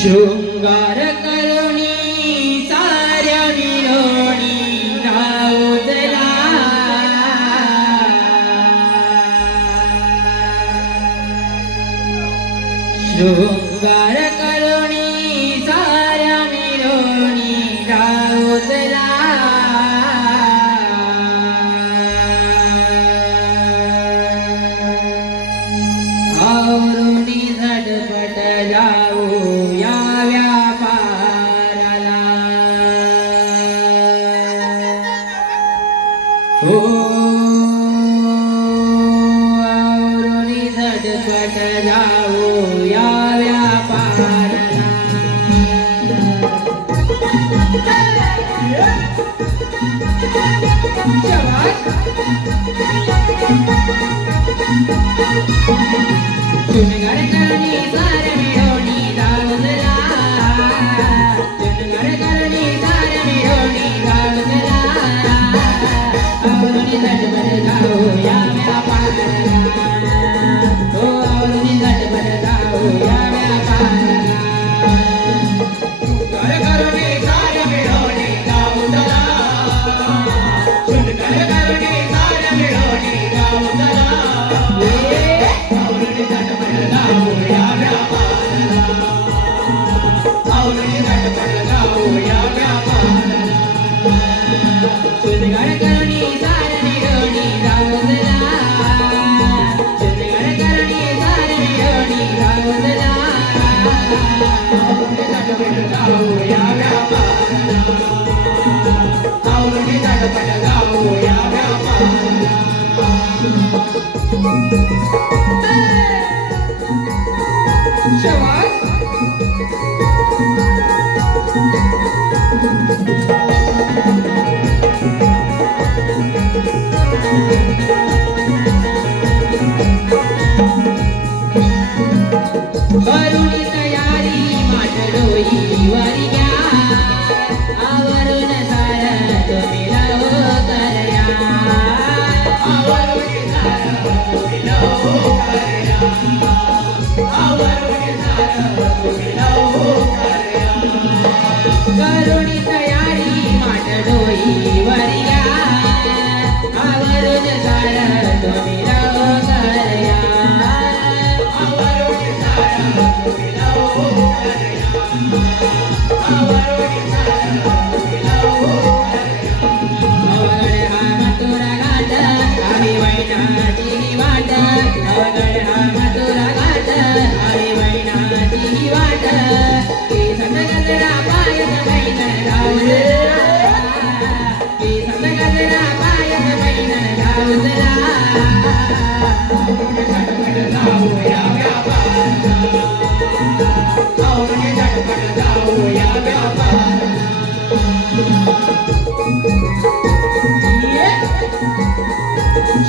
शृंगार करुणी साऱ्या मिळवणी राऊतला शृंगार करुणी साऱ्या मिळवणी राऊतला आवरुणी झटपट जाऊ या व्यापाराला हो आवरुणी झटपट जाऊ या व्यापाराला शृंगार करणी साऱ्या मिळवणी राऊतला शृंगार करणी साऱ्या मिळवणी राऊतला आवरुणी झटपट जाऊ या व्यापाराला हो आवरुणी झटपट जाऊ या व्यापाराला शृंगार करणी साऱ्या मिळवणी राऊतला शृंगार करणी साऱ्या मिळवणी राऊतला आवरुणी झटपट जाऊ या व्यापाराला आवरुणी झटपट जाऊ या व्यापाराला शृंगार करणी साऱ्या मिळवणी राऊतला शृंगार करणी साऱ्या मिळवणी राऊतला आवरुणी झटपट जाऊ या व्यापाराला आवरुणी झटपट जाऊ या व्यापाराला शाबास करुणी तयारी माटडोई वारी घ्या आवरून सार तुम्ही लाव करया आवरून सार तुम्ही लाव करया आवरून सार तुम्ही लाव करया करुणी तयारी माटडोई वारी घ्या आवरून सार तुम्ही लाव करया आवरून सार तुम्ही लाव करया आवरून सार तुम्ही लाव करया अवघड हा मथुरा घाट आम्ही वैनाची वाट अवघड हा मथुरा घाट आम्ही वैनाची वाट की संत गजरा पायत बैठण गावला की संत गजरा पायत बैठण गावला आवरुणी झटपट जाऊ या व्यापाराला आवरुणी झटपट जाऊ या व्यापाराला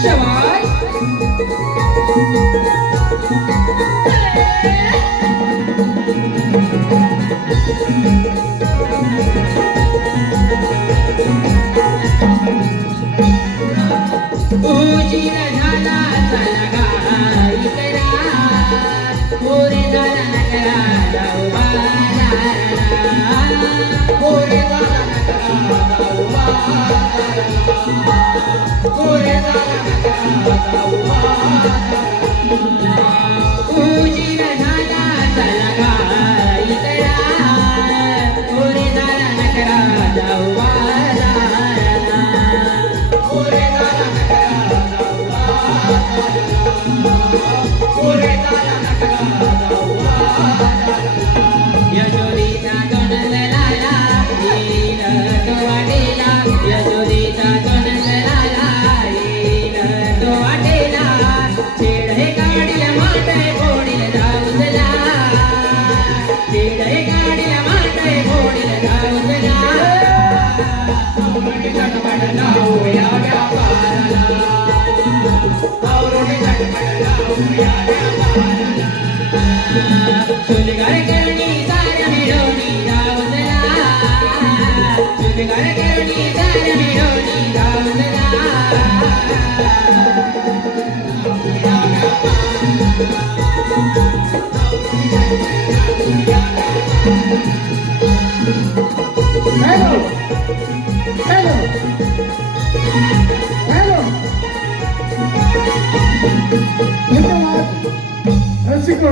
शाबास उजीर झाला चला गाई करा मोरे झाला नकरा जाऊ बाजाराला मोरे झाला नकरा जाऊ बाजाराला मोरे झाला नकरा जाऊ बाजाराला उजीर झाला चला गाई करा मोरे झाला नकरा जाऊ बाजाराला मोरे झाला नकरा जाऊ बाजाराला मोरे झाला नकरा जाऊ बाजाराला यशोदीचा तोंड लाला येईल तो वाटेला यशोदीचा तोंड लाला येईल तो वाटेला छेड हे गाडीला माटे घोडीला जाऊला छेड हे गाडीला माटे घोडीला जाऊला आवरुणी झटपट जाऊ या व्यापाराला आवरुणी झटपट जाऊ या व्यापाराला शृंगार करणी साऱ्या मिळवणी राऊतला शृंगार करणी साऱ्या मिळवणी राऊतला हॅलो हॅलो रसिक